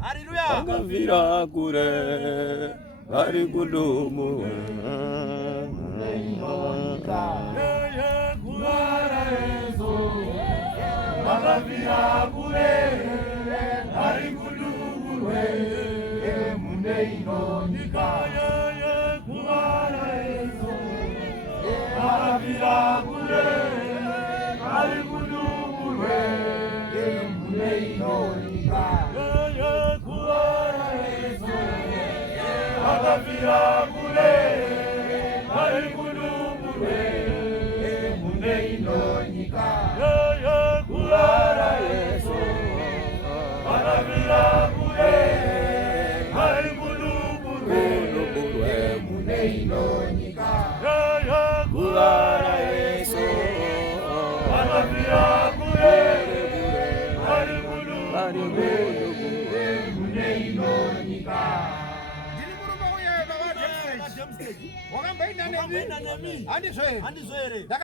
Hallelujah. Akavira kure bari kudumu. Akavira kure bari kudumu. Munde inonika. Akavira kure bari kudumu. Munde inonika. Akavira kure bari kudumu. Munde inonika. Kulara Yesu. Akavira kure bari kudumu. Munde inonika. Kulara Yesu. Akavira kure bari kudumu. Munde inonika. Wakamba ina nemi. Andi zoere.